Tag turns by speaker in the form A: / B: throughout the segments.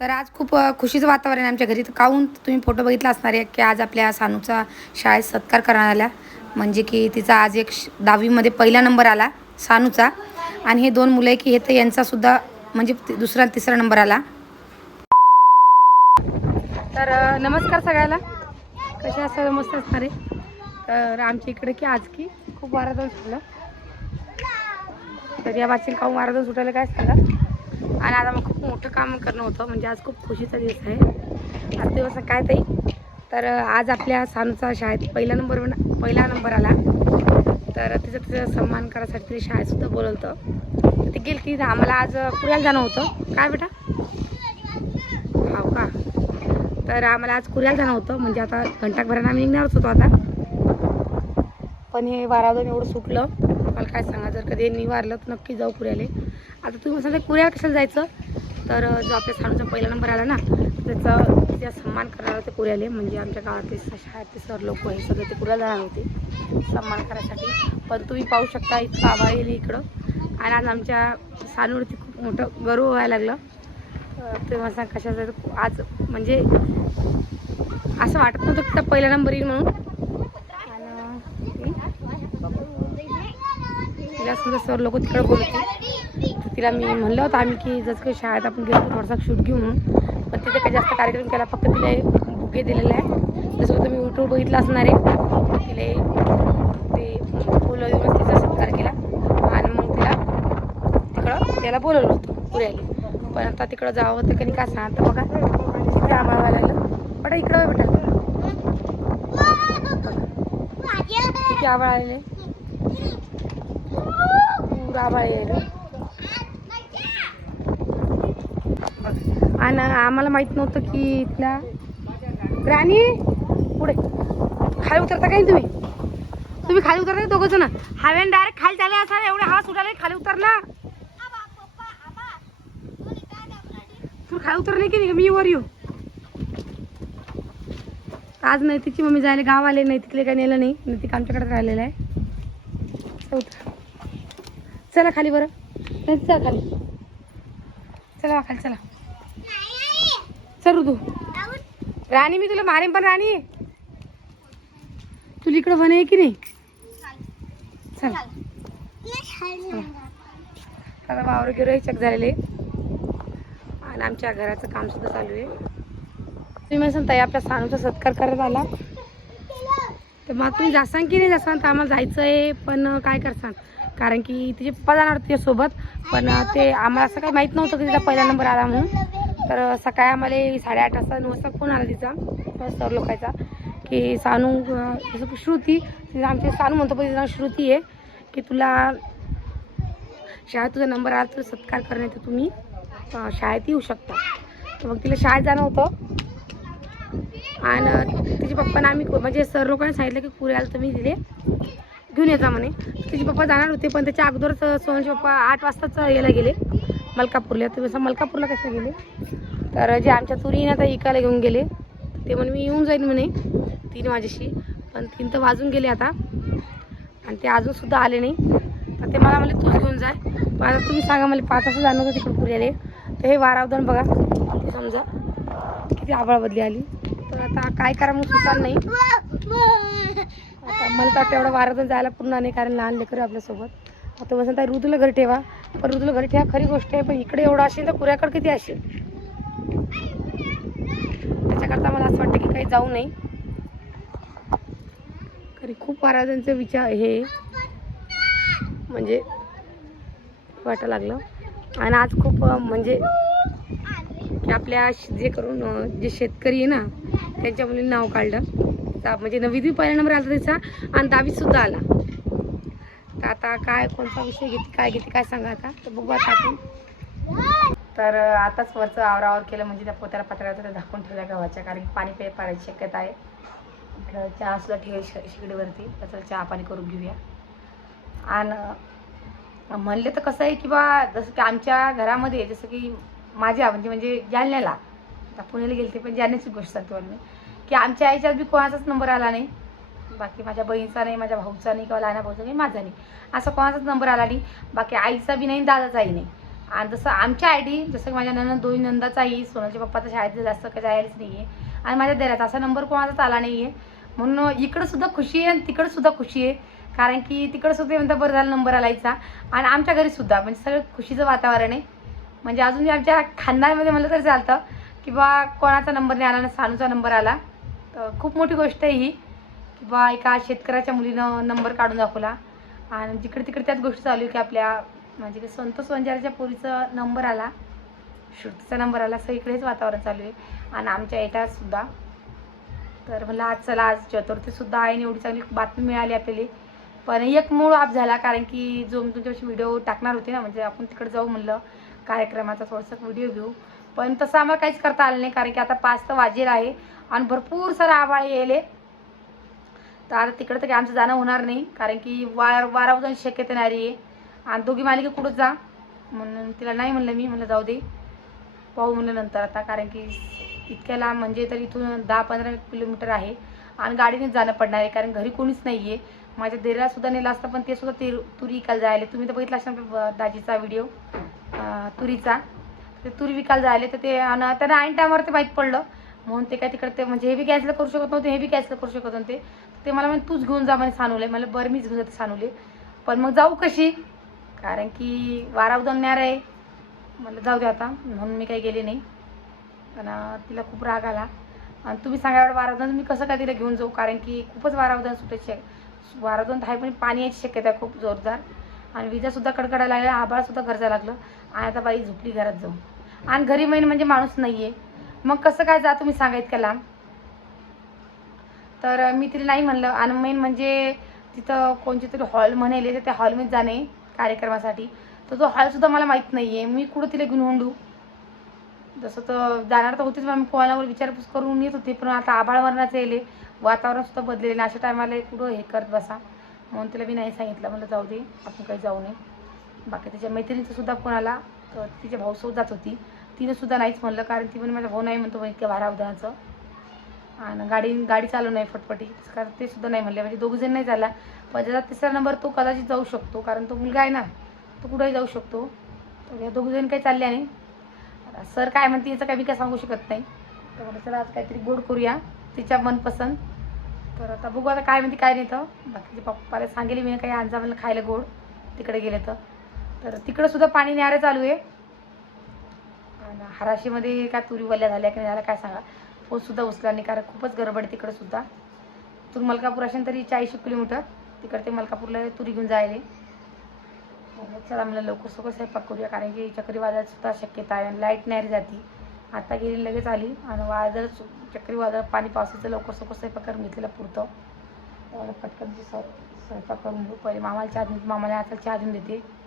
A: तर आज खूप खुशीचं वातावरण आहे आमच्या घरी. तर काहून तुम्ही फोटो बघितला असणार आहे की आज आपल्या सानूचा शाळेत सत्कार करण्यात आला. म्हणजे की तिचा आज एक श- दहावीमध्ये पहिला नंबर आला सानूचा. आणि हे दोन मुलं आहे की हे तर यांचासुद्धा म्हणजे दुसरा तिसरा नंबर आला. तर नमस्कार सगळ्याला. कसे असं मस्त असणार आहे? तर आमच्या इकडे की आज की खूप वारादन सुटलं. तर या वाचील काहून वारादन सुटायला काय सांगा? आणि आज मग खूप मोठं काम करणं होतं म्हणजे आज खूप खुशीचा दिवस आहे. आज दिवस काय ताई? तर आज आपल्या सानूचा शाळेत पहिला नंबर पहिला नंबर आला. तर तिचं तिचं सन्मान करायसाठी तिने शाळेतसुद्धा बोलवलं होतं. ती गेली ती आम्हाला आज पुण्याला जाणं होतं. काय बेटा? हो का? तर आम्हाला आज कुऱ्याला जाणं होतं म्हणजे आता घंटाभरानं आम्ही निघणारच होतो आता. पण हे वारावरून एवढं सुटलं. काय सांगा जर कधी निवारलं तर नक्की जाऊ कुऱ्याले आता तुम्ही सांगा कुऱ्याला कशाला जायचं? तर जो आपल्या सानूचा पहिला नंबर आला ना त्याचा त्या सन्मान करणार होते कुऱ्याले म्हणजे आमच्या गावातले शाळेतले सर लोक हे सगळे ते कुऱ्याला जाणार होते सन्मान करायसाठी. पण तुम्ही पाहू शकता इतकं आभाळ येईल इकडं. आणि आज आमच्या सानूवरती खूप मोठं गर्व व्हायला लागलं. अं, तेव्हा सांग कशाचं? आज म्हणजे असं वाटत नव्हतं की पहिला नंबर येईल म्हणून. तिला सुद्धा सर लोक तिकडे बोलते तर तिला मी म्हणलं होतं आम्ही की जसं काही शाळेत आपण गेलो थोडासा शूट घेऊ पण तिथे काही जास्त कार्यक्रम केला फक्त तिला एक बुके दिलेला आहे. जसं तुम्ही यूट्यूब बघितलं असणार आहे. तिला ते फुलं देऊन तिचा सत्कार केला. आणि मग तिला तिकडं त्याला बोलवलं होतं पुऱ्याला पण आता तिकडं जावं होतं की नाही काय सांग आता बघा. तिकडे आम्हाला व्हायला लागलं इकडं वळ किती आभाळ आलेले. बाबा येईल. आणि आम्हाला माहीत नव्हतं की इथला राणी पुढे. खाली उतरता काय तुम्ही? तुम्ही खाली उतरता दोघं जण? हवेन डायरेक्ट खाली चालले असा एवढे हवा सुटाले खाली उतरला. तू खाली उतर नाही की नाही? मी वर येऊ. आज नैतिकची मम्मी जायला गाव आले नैतिकले काय नेलं नाही. नैतिक आमच्याकडे राहिलेलं आहे. उतर. चला खाली बरं. चला खाली. चला खाली चला. चल तू राणी मी तुला मारेन पण राणी. तुला इकडं म्हण आहे की नाही? चल. आता वावर गिरोही चेक झालेले. आणि आमच्या घराचं काम सुद्धा चालू आहे. तुम्ही मला सांगताय आपल्या सानूचा सत्कार करत आला. तर मग तुम्ही जासान की नाही जासान? तर आम्हाला जायचं आहे पण काय करसान? कारण की तिचे पप्पा जाणार होते तिच्यासोबत पण ते आम्हाला असं काही माहीत नव्हतं की तिचा पहिला नंबर आला म्हणून. तर सकाळी आम्हाला साडेआठ वाजता नऊ वाजता फोन आला तिचा सर लोकांचा की सानू जसं श्रुती तिचं आमची सानू म्हणतो पण तिचं नाव श्रुती आहे की तुला शाळेत तुझा नंबर आला तर सत्कार करण्यात तुम्ही शाळेत येऊ शकता. तर मग तिला शाळेत जाणं होतं. आणि तिचे पप्पांना आम्ही म्हणजे सर लोकांनी सांगितलं की पुऱ्याला तुम्ही दिले. घेऊन यायचा म्हणे. तिचे पप्पा जाणार होते पण त्याच्या अगोदरच सोनचे पप्पा आठ वाजताच यायला गेले. मलकापूरला. तुम्ही असं मलकापूरला कसं गेले? तर जे आमच्या तुरी आता इकायला घेऊन गेले. ते म्हणे मी येऊन जाईन म्हणे. तीन वाजेशी. पण तीन तर वाजून गेले आता. आणि ते अजूनसुद्धा आले नाही. तर ते मला म्हणले तूच घेऊन जाय पण आता तुम्ही सांगा मला पाच वाजता जाणं होतं तिकडे पुऱ्याले तर हे वारावधान बघा. ते समजा किती आभाळ बदली आली. तर आता काय करा मग सुचाल नाही. आता मला तर वाटतं एवढं वारातून जायला पूर्ण नाही कारण लहान लेकरं आपल्यासोबत आता वसंत ऋतूला घरी ठेवा. पण ऋतूला घरी ठेवा खरी गोष्ट आहे पण इकडे एवढं असेल तर कुऱ्याकडे किती असेल? त्याच्याकरता मला असं वाटतं की काही जाऊ नये. खरी खूप वाराजांचे विचार हे. म्हणजे वाटायला लागलं. आणि आज खूप म्हणजे की आपल्या जे करून जे शेतकरी आहे ना त्यांच्या मुलींनी नाव काढलं. म्हणजे नववीत पहिला नंबर आला त्याचा आणि दहावीत सुद्धा आला. तर आता काय कोणता विषय घेते काय घेते काय सांगा आता. तर बघू आता आपण. तर आताच वरचं आवरावर केलं म्हणजे त्या पोत्याला पत्राला तर झाकून ठेवल्या गव्हाच्या कारण की पाणी पे पाण्याची शक्यता आहे. इकडं चहा सुद्धा ठेव श शिगडीवरती. तसं चहा पाणी करून घेऊया. आणि म्हणले तर कसं आहे की बा जसं की आमच्या घरामध्ये जसं की माझ्या म्हणजे म्हणजे जालन्याला. आता पुण्याला गेले ते पण जालन्याची गोष्ट सांगतो मी. की आमच्या आईच्यात बी कोणाचाच नंबर आला नाही. बाकी माझ्या बहिणीचा नाही माझ्या भाऊचा नाही किंवा लहान भाऊचा नाही माझा नाही. असा कोणाचाच नंबर आला नाही. बाकी आईचा बी नाही दादाचाही नाही. आणि जसं आमच्या आय डी जसं की माझ्या नंद दोन नंदाचाही सोनाच्या पप्पाचा शाळेत जास्त काही जायलाच नाही आहे आणि माझ्या देराचा असा नंबर कोणाचाच आला नाही आहे म्हणून इकडं सुद्धा खुशी आहे आणि तिकडं सुद्धा खुशी आहे. कारण की तिकडं सुद्धा म्हणता बरं झालं नंबर आलायचा. आणि आमच्या घरी सुद्धा म्हणजे सगळं खुशीचं वातावरण आहे. म्हणजे अजून आमच्या खानदानमध्ये म्हणलं तरी चालतं की बा कोणाचा नंबर नाही आला ना सानूचा नंबर आला. तर खूप मोठी गोष्ट आहे ही की बा एका शेतकऱ्याच्या मुलीनं नंबर काढून दाखवला. आणि जिकडे तिकडे त्याच गोष्ट चालू आहे की आपल्या म्हणजे की संतोष वंजाराच्या पोरीचा नंबर आला. श्रुतीचा नंबर आला. सगळीकडेच वातावरण चालू आहे. आणि आमच्या एटातसुद्धा तर म्हणलं आज चला आज चतुर्थीसुद्धा आहे आणि एवढी चांगली बातमी मिळाली आपल्याला. पण एक मूळ आप झाला कारण की जो मी तुमच्यापाशी व्हिडिओ टाकणार होते ना म्हणजे आपण तिकडे जाऊ म्हणलं कार्यक्रमाचा थोडासा व्हिडिओ घेऊ. पण तसं आम्हाला काहीच करता आलं नाही कारण की आता पाच तर वाजेल आहे. आणि भरपूर सारा आभाळ येले. तर आता तिकडं तर काही आमचं जाणं होणार नाही कारण की वार वारा जाऊन शक्यता नाही आहे आणि दोघी मालिका कुठंच जा? म्हणून तिला नाही म्हणलं मी म्हणलं जाऊ दे. पाहू म्हणलं नंतर आता कारण की इतक्या लांब म्हणजे तर इथून दहा पंधरा किलोमीटर आहे. आणि गाडीनेच जाणं पडणार आहे कारण घरी कोणीच नाही आहे माझ्या देराला सुद्धा नेलं असतं पण ते सुद्धा ते तुरी विकायला जायला. तुम्ही तर बघितला असाल दाजीचा व्हिडिओ तुरीचा. ते तुरी विकायला जायले तर ते आणि त्यांना ऐन टायमावर ते माहीत पडलं. म्हणून ते काय तिकडे ते म्हणजे हे बी कॅन्सल करू शकत नव्हते हे बी कॅन्सल करू शकत नव्हते. ते मला म्हणजे तूच घेऊन जा म्हणे सानूले. मला बरं मीच घेऊन जाते सानूले. पण मग जाऊ कशी? कारण की वारा न्यार आहे. मला जाऊ दे आता म्हणून मी काही गेले नाही. पण तिला खूप राग आला. आणि तुम्ही सांगा एवढं वारावधान मी कसं काय तिला घेऊन जाऊ? कारण की खूपच वारावधान सुटायची आहे. वारावधान आहे पण पाणी यायची शक्यता आहे खूप जोरदार. आणि विजासुद्धा कडकडायला लागल्या आभाळसुद्धा गरजा लागलं. आणि आता बाई झोपली घरात जाऊ आणि घरी मेन म्हणजे माणूस नाही आहे मग कसं काय जा तुम्ही सांगा इतक्या लांब तर मी तिला नाही म्हणलं. आणि मेन म्हणजे तिथं कोणचे तरी हॉल म्हणेल तर त्या हॉलमध्ये जाणे कार्यक्रमासाठी. तर तो हॉलसुद्धा मला माहीत नाही आहे मी कुठं तिला घेऊन हुंडू जसं तर जाणार तर होतीच मग मी कोणावर विचारपूस करून येत होते पण आता आभाळ मरणाचं येले वातावरणसुद्धा बदलेलं अशा टायमाला कुठं हे करत बसा. म्हणून तिला मी नाही सांगितलं. म्हणलं जाऊ दे आपण काही जाऊ नये. बाकी तिच्या मैत्रिणीचा सुद्धा फोन आला तर तिच्या भाऊसोबत जात होती. तिने सुद्धा नाहीच म्हणलं कारण ती पण माझा भाऊ नाही म्हणतो म्हणे इतक्या बारा उद्याचं. आणि गाडी गाडी चालू नाही फटफटी कारण ते सुद्धा नाही म्हणले. म्हणजे दोघंजण नाही झाला. पण ज्याचा तिसरा नंबर तो कदाचित जाऊ शकतो कारण तो मुलगा आहे ना तो कुठेही जाऊ शकतो. तर या दोघंजण काही चालल्या नाही सर काय म्हणते याचं काही मी काय सांगू शकत नाही. तर म्हटलं चला आज काहीतरी गोड करूया तिच्या मनपसंत तर आता बघू आता काय म्हणते काय नाही तर. बाकीचे पप्पाला सांगेल मी काही आणजा म्हणलं खायला गोड तिकडे गेले तर. तर तिकडं सुद्धा पाणी न्यारं चालू आहे. हराशीमध्ये काय तुरी वल्ल्या झाल्या की नाही झाल्या काय सांगा. पोचसुद्धा उचला नाही कारण खूपच गडबड आहे तिकडं सुद्धा. इथून मलकापूर असेल तरी चाळीस किलोमीटर तिकडे ते मलकापूरला तुरी घेऊन जायले. चला म्हणलं लवकर सगळं स्वयंपाक करूया कारण की चक्रीवादळसुद्धा शक्यता आहे आणि लाइट नाही जाती. आता गेली लगेच आली आणि वादळ सु- चक्रीवादळ पाणी पावसाचं लवकर सगळं स्वयंपाक करून घेतलेलं पुरतं. त्यामुळे पटकन स्व- स्वयंपाक करून घेऊ. पहिले मामाला चहा देऊन मामाला आता चहा देऊन देते.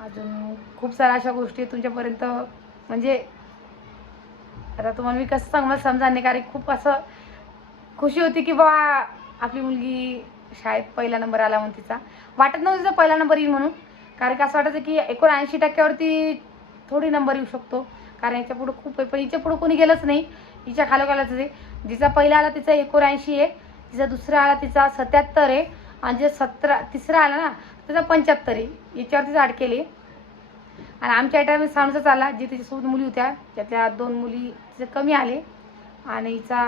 A: अजून खूप साऱ्या अशा गोष्टी आहेत तुमच्यापर्यंत म्हणजे आता तुम्हाला मी कसं सांग मला समजा नाही कारण खूप असं खुशी होती की बा आपली मुलगी शाळेत पहिला नंबर आला म्हणून तिचा. वाटत नव्हतं तिचा पहिला नंबर येईल म्हणून. कारण की असं वाटायचं की एकोणऐंशी टक्क्यावरती थोडी नंबर येऊ शकतो. कारण याच्या पुढं खूप आहे पण हिच्या पुढं कोणी गेलंच नाही. हिच्या खालोखालच आहे जिचा पहिला आला तिचा एकोणऐंशी आहे. तिचा दुसरा आला तिचा सत्याहत्तर आहे. आणि जे सतरा तिसरा आला ना त्याचा पंच्याहत्तर. आहे याच्यावर तिचा अडकेली आणि आमच्या टायमध्ये साणूचाच आला जी तिच्यासोबत मुली होत्या. त्यातल्या दोन मुली तिचे कमी आले. आणि हिचा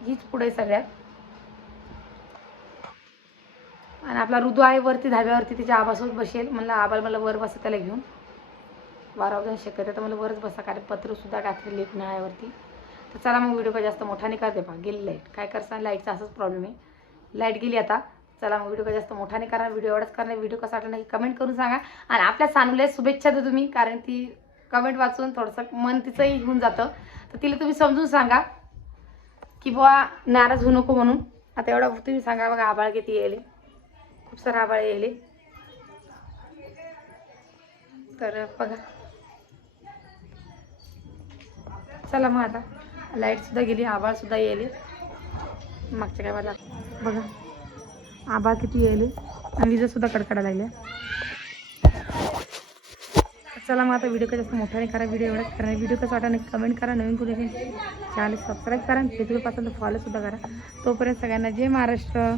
A: हीच पुढे सगळ्यात. आणि आपला ऋतू आहे वरती धाब्यावरती तिच्या आबासोबत बसेल. म्हणलं आबाला मला वर बसा त्याला घेऊन. वारावरून शक्यता तर मला वरच बसा. कारण पत्रसुद्धा टाकले लेट नळ्यावरती तर चला मग व्हिडिओ काय जास्त मोठा नाही करते. पहा गेली लाइट काय करसा लाईटचा असाच प्रॉब्लेम आहे. लाइट गेली आता. चला मग व्हिडिओ जास्त मोठा नाही करणार व्हिडिओ एवढाच करणार व्हिडिओ कसा वाटला नाही कमेंट करून सांगा. आणि आपल्या सानूला शुभेच्छा द्या तुम्ही कारण ती कमेंट वाचून थोडंसं मन तिचंही होऊन जातं. तर तिला तुम्ही समजून सांगा की बुवा नाराज होऊ नको म्हणून. आता एवढा तुम्ही सांगा बघा आबाळ किती येईल. खूप सारा आबाळ येईल. तर बघा. चला मग आता. लाईटसुद्धा गेली आबाळसुद्धा येईल. मागच्या काय मला बघा. आभा किती येईल? आणि विजासुद्धा कडकडा लागल्या. चला मग आता व्हिडिओ कसं जास्त मोठा नाही करा व्हिडिओ एवढा करा. व्हिडिओ कसं वाटा नाही कमेंट करा. नवीन कुठे चॅनल सबस्क्राईब करा. फेसबुकपासून फॉलोसुद्धा करा. तोपर्यंत सगळ्यांना जय महाराष्ट्र.